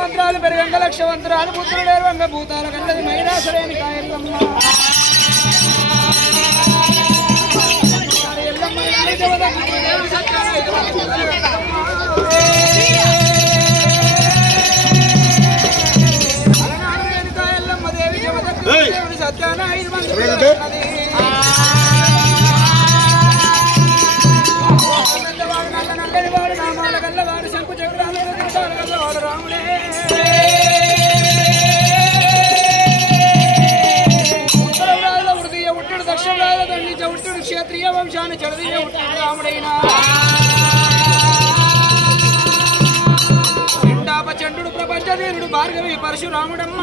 మంత్రాలు పెరుగంగ లక్షవంతరాలు పుత్రుడు వంగ భూతాల కంటది మైనాసరేని కాయల్లమ్మ దేవి జమదగ్ని సత్యాన 5 మంది నల్లనివాడు నామాల గల్లవాడు శంకు చక్రాలు గల్లవాడు రాముడే ఉత్తరరాజుల హృదయ ఉట్టుడు దక్షిణరాజుల దండిచ ఉట్టుడు క్షత్రియ వంశాన్ని చెడదీయ ఉట్టుడు రాముడైనా చెండాప చండు ప్రపంచ వీరుడు భార్గవి పరశురాముడమ్మ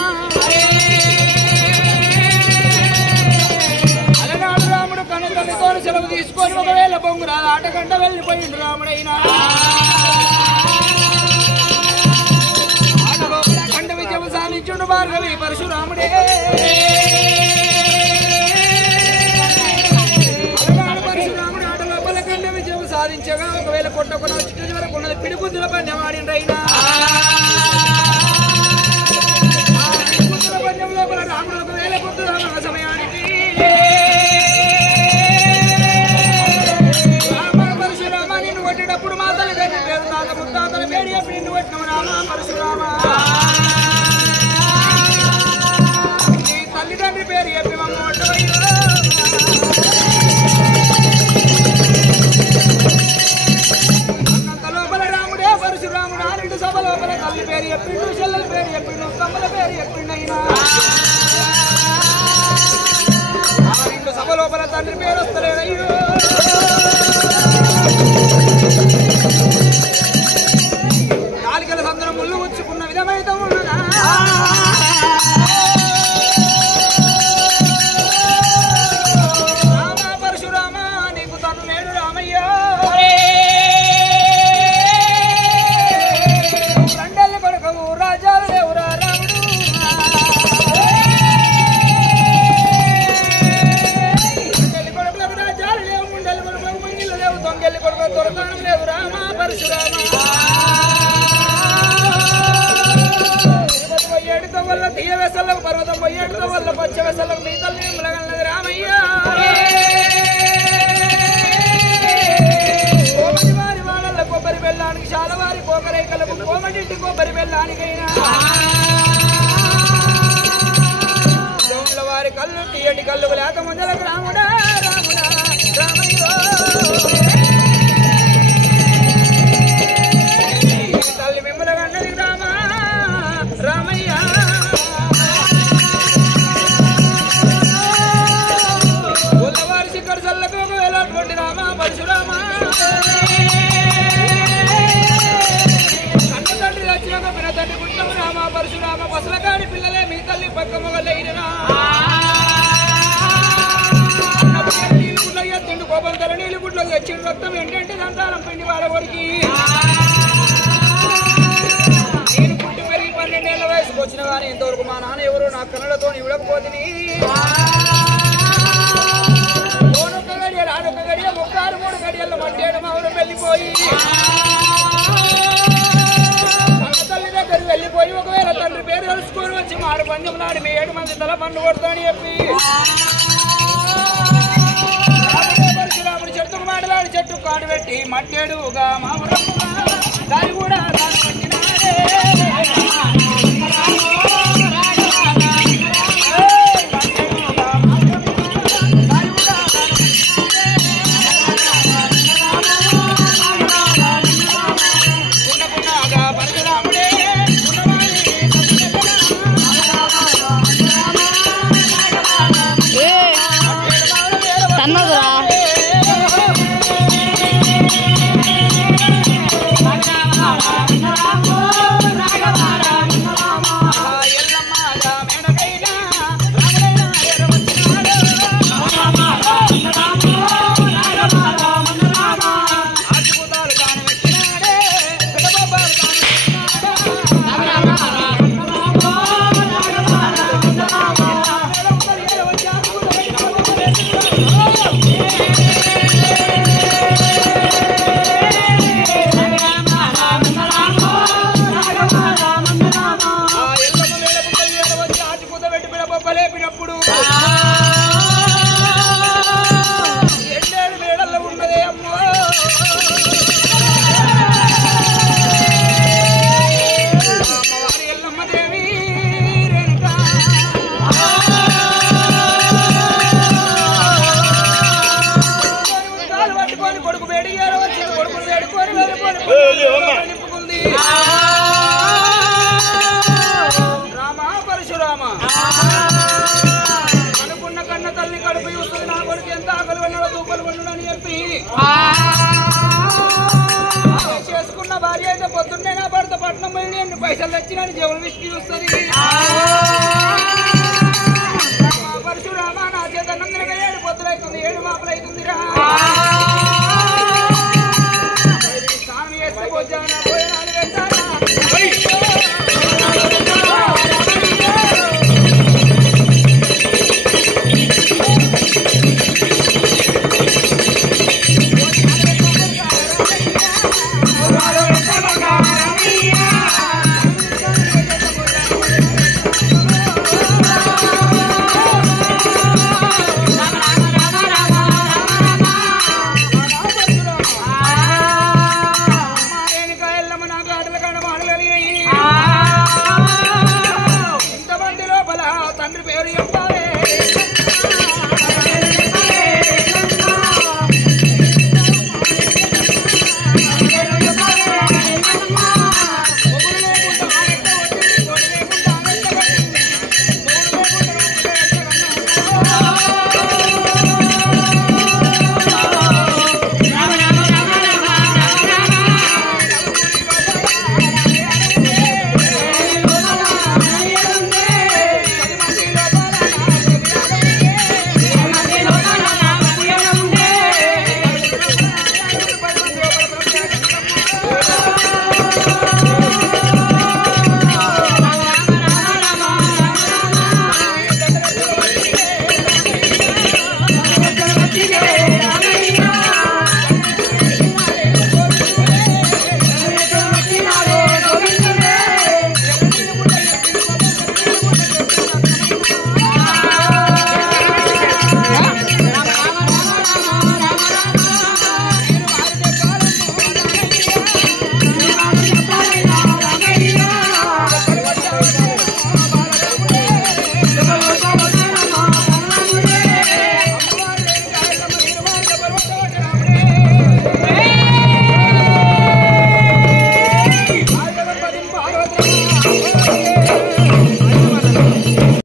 అలనాడు రాముడు కనుతల్లితో సెలవు తీసుకొని ఒకవేళ బొంగురాల ఆటగంట వెళ్ళిపోయిండు రాముడైనా ఆటలోపల కండ విజయం సాధించుండు భార్గవి పరశురాముడే అలనాడు పరశురాముడు ఆట లోపల కండ విజయం సాధించగా ఒకవేళ కొట్టకున్న చుట్టూ వరకు ఉన్నది పిడిగుద్దుల పన్యమాడిండ్రైనా పిడిగుద్దుల పన్యం లోపల రాముడు ఒకవేళ కొద్దుల సమయానికి కొట్టినప్పుడు మా తల్లిదండ్రుల పేరు తాత ముత్తాతల పేరు చెప్పి నిన్ను కొట్టినవు రామ పరశురామ నీ తల్లిదండ్రి పేరు చెప్పి మమ్మ కొట్టవయ్యో అన్నంత లోపల రాముడే పరశురాముడు 2 సభ లోపల తల్లి పేరు చెప్పిండు చెల్లెల పేరు చెప్పిండు తమ్ముల పేరు చెప్పిండు అయినా 2 సభ లోపల తండ్రి పేరు వస్తలేదయ్యో నాలుగల సందరం ముళ్ళు వచ్చుకున్న విధమైతే ఉన్నదా రామ పరశురామ నీకు తను లేడు రామయ్య రెండేళ్ళ కొడుకు రాజాలు లేవురా రాముడు రెండేళ్ళ కొడుకులకు రాజాలు లేవు ముండెళ్ళ కొడుకులకు ముంగిళ్ళు లేవు దొంగెళ్ళ కొడుకు దొరకడం లేదు రామ పరశురామ వల్ల తీయ వెసలకు పర్వతం పోయేడుతో వల్ల పచ్చ వెసలకు మీ తల్లి ములగన్నది రామయ్య కోమటి వారి వాడల్ల కొబ్బరి బెల్లానికి చాలవారి పోకరైకలకు కోమటింటి కొబ్బరి బెల్లానికైనా దోండ్ల వారి కళ్ళు తీయటి కళ్ళు లేక ముందలకు రాముడా రాముడా రామయ్య తల్లి మిమ్మలగన్నది రామ రామయ్య గొల్లవారి శిఖర చల్లకు ఒకవేళ రామ పరశురామ కన్న తండ్రి వచ్చినాక పిన తండ్రి పుట్టిన రామ పరశురామ పసలకాడి పిల్లలే మీ తల్లి పక్క మొగలైనా నీళ్ళు గుడ్లో ఎత్తిండు కోపం తల నీళ్ళు గుడ్లో తెచ్చిండు రక్తం ఏంటంటే సంతానం పిండి వాళ్ళ కొరికి నేను పుట్టి పెరిగి 12 ఏళ్ల వయసుకు వచ్చిన కానీ ఇంతవరకు మా నాన్న ఎవరు నా కన్నడతో ఇవ్వకపోతుంది ఓనొక్క గడియ రానొక్క గడియ 3 గడియల్లో మట్టేయడం అవును వెళ్ళిపోయి అన్న తల్లి దగ్గరికి వెళ్ళిపోయి ఒకవేళ తండ్రి పేరు తెలుసుకొని వచ్చి మాడు పందెం నాడు మీ 7 మంది తల పండు కొడతాని చెప్పి పరశురాముడు చెట్టుకు మాటలాడి చెట్టు కాడు పెట్టి మట్టేడుగా మామూలు దాని కూడా పాల్గొండు అని చెప్పి చేసుకున్న భార్య అయితే పొద్దున్నే నా భర్త పట్నం పోయి ఎన్ని పైసలు తెచ్చినా జవులు విసికి చూస్తుంది. పరశురామా నా చేత నందనగా 7 పొద్దులైతుంది 7 మాపలైతుందిరా.